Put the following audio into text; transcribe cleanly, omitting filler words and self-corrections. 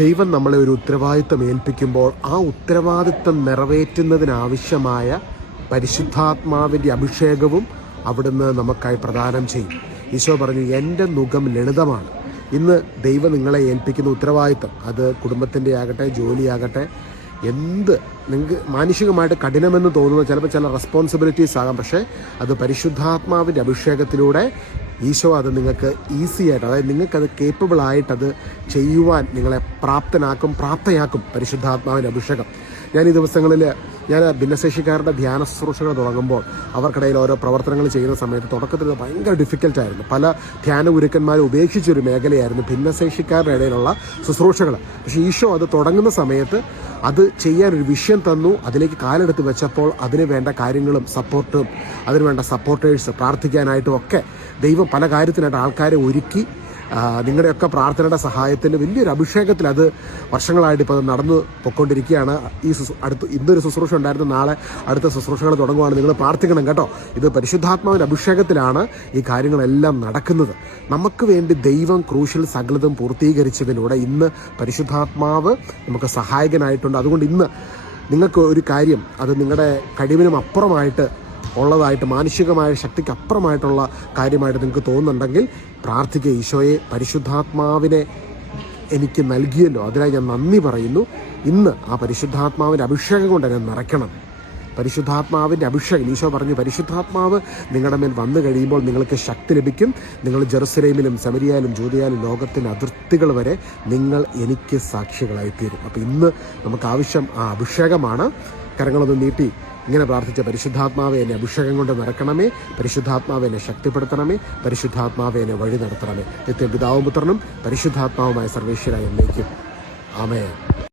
ദൈവം നമ്മളെ ഒരു ഉത്തരവാദിത്തം ഏൽപ്പിക്കുമ്പോൾ ആ ഉത്തരവാദിത്തം നിറവേറ്റുന്നതിനാവശ്യമായ പരിശുദ്ധാത്മാവിൻ്റെ അഭിഷേകവും അവിടുന്ന് നമുക്കായി പ്രദാനം ചെയ്യും. ഈശോ പറഞ്ഞു, എൻ്റെ നുകം ലളിതമാണ്. ഇന്ന് ദൈവം നിങ്ങളെ ഏൽപ്പിക്കുന്ന ഉത്തരവാദിത്തം, അത് കുടുംബത്തിൻ്റെ ആകട്ടെ, ജോലിയാകട്ടെ, എന്ത് നിങ്ങൾക്ക് മാനുഷികമായിട്ട് കഠിനമെന്ന് തോന്നുന്ന ചില റെസ്പോൺസിബിലിറ്റീസ് ആകാം, പക്ഷേ അത് പരിശുദ്ധാത്മാവിൻ്റെ അഭിഷേകത്തിലൂടെ ഈശോ അത് നിങ്ങൾക്ക് ഈസി ആയിട്ട്, അതായത് നിങ്ങൾക്കത് കേപ്പബിളായിട്ടത് ചെയ്യുവാൻ നിങ്ങളെ പ്രാപ്തയാക്കും പരിശുദ്ധാത്മാവിൻ്റെ അഭിഷേകം. ഞാൻ ഈ ദിവസങ്ങളിൽ ഭിന്നശേഷിക്കാരുടെ ധ്യാന ശുശ്രൂഷകൾ തുടങ്ങുമ്പോൾ അവർക്കിടയിൽ ഓരോ പ്രവർത്തനങ്ങൾ ചെയ്യുന്ന സമയത്ത് തുടക്കത്തിൽ ഭയങ്കര ഡിഫിക്കൽട്ടായിരുന്നു. പല ധ്യാന ഗുരുക്കന്മാരും ഉപേക്ഷിച്ചൊരു മേഖലയായിരുന്നു ഭിന്നശേഷിക്കാരുടെ ഇടയിലുള്ള ശുശ്രൂഷകൾ. പക്ഷേ ഈശോ അത് തുടങ്ങുന്ന സമയത്ത് അത് ചെയ്യാനൊരു വിഷയം തന്നു. അതിലേക്ക് കാലെടുത്ത് വെച്ചപ്പോൾ അതിന് വേണ്ട കാര്യങ്ങളും സപ്പോർട്ടും അതിന് വേണ്ട സപ്പോർട്ടേഴ്സ് പ്രാർത്ഥിക്കാനായിട്ടും ഒക്കെ ദൈവം പല കാര്യത്തിനായിട്ട് ആൾക്കാരെ ഒരുക്കി. നിങ്ങളുടെയൊക്കെ പ്രാർത്ഥനയുടെ സഹായത്തിൽ വലിയൊരു അഭിഷേകത്തിൽ അത് വർഷങ്ങളായിട്ട് ഇപ്പോൾ അത് നടന്നു പൊയ്ക്കൊണ്ടിരിക്കുകയാണ്. ഇന്നൊരു ശുശ്രൂഷ ഉണ്ടായിരുന്നു, നാളെ അടുത്ത ശുശ്രൂഷകൾ തുടങ്ങുവാണ്. നിങ്ങൾ പ്രാർത്ഥിക്കണം കേട്ടോ. ഇത് പരിശുദ്ധാത്മാവിൻ്റെ അഭിഷേകത്തിലാണ് ഈ കാര്യങ്ങളെല്ലാം നടക്കുന്നത്. നമുക്ക് വേണ്ടി ദൈവം ക്രൂശിൽ സകലതും പൂർത്തീകരിച്ചതിലൂടെ ഇന്ന് പരിശുദ്ധാത്മാവ് നമുക്ക് സഹായകനായിട്ടുണ്ട്. അതുകൊണ്ട് ഇന്ന് നിങ്ങൾക്ക് ഒരു കാര്യം, അത് നിങ്ങളുടെ കഴിവിനും അപ്പുറമായിട്ട് ഉള്ളതായിട്ട്, മാനുഷികമായ ശക്തിക്ക് അപ്പുറമായിട്ടുള്ള കാര്യമായിട്ട് നിങ്ങൾക്ക് തോന്നുന്നുണ്ടെങ്കിൽ പ്രാർത്ഥിക്കുക. ഈശോയെ, പരിശുദ്ധാത്മാവിനെ എനിക്ക് നൽകിയല്ലോ, അതിനായി ഞാൻ നന്ദി പറയുന്നു. ഇന്ന് ആ പരിശുദ്ധാത്മാവിൻ്റെ അഭിഷേകം കൊണ്ട് എന്നെ നിറയ്ക്കണം. പരിശുദ്ധാത്മാവിൻ്റെ അഭിഷേകം, ഈശോ പറഞ്ഞു, പരിശുദ്ധാത്മാവ് നിങ്ങളുടെ മേൽ വന്നു കഴിയുമ്പോൾ നിങ്ങൾക്ക് ശക്തി ലഭിക്കും. നിങ്ങൾ ജെറുസലേമിലും സമരിയയിലും ജൂദയാലും ലോകത്തിൻ്റെ അതിർത്തികൾ വരെ നിങ്ങൾ എനിക്ക് സാക്ഷികളായിത്തീരും. അപ്പോൾ ഇന്ന് നമുക്ക് ആവശ്യം ആ അഭിഷേകമാണ്. കരങ്ങളൊന്ന് നീട്ടി ഇങ്ങനെ പ്രാർത്ഥിച്ച, പരിശുദ്ധാത്മാവെ എന്നെ അഭിഷേകം കൊണ്ട് നിറക്കണമേ, പരിശുദ്ധാത്മാവെ എന്നെ ശക്തിപ്പെടുത്തണമേ, പരിശുദ്ധാത്മാവെ എന്നെ വഴി നടത്തണമേ. നിത്യം പിതാവും പുത്രനും പരിശുദ്ധാത്മാവുമായ സർവേശ്വരായ എന്നേക്കും. ആമേൻ.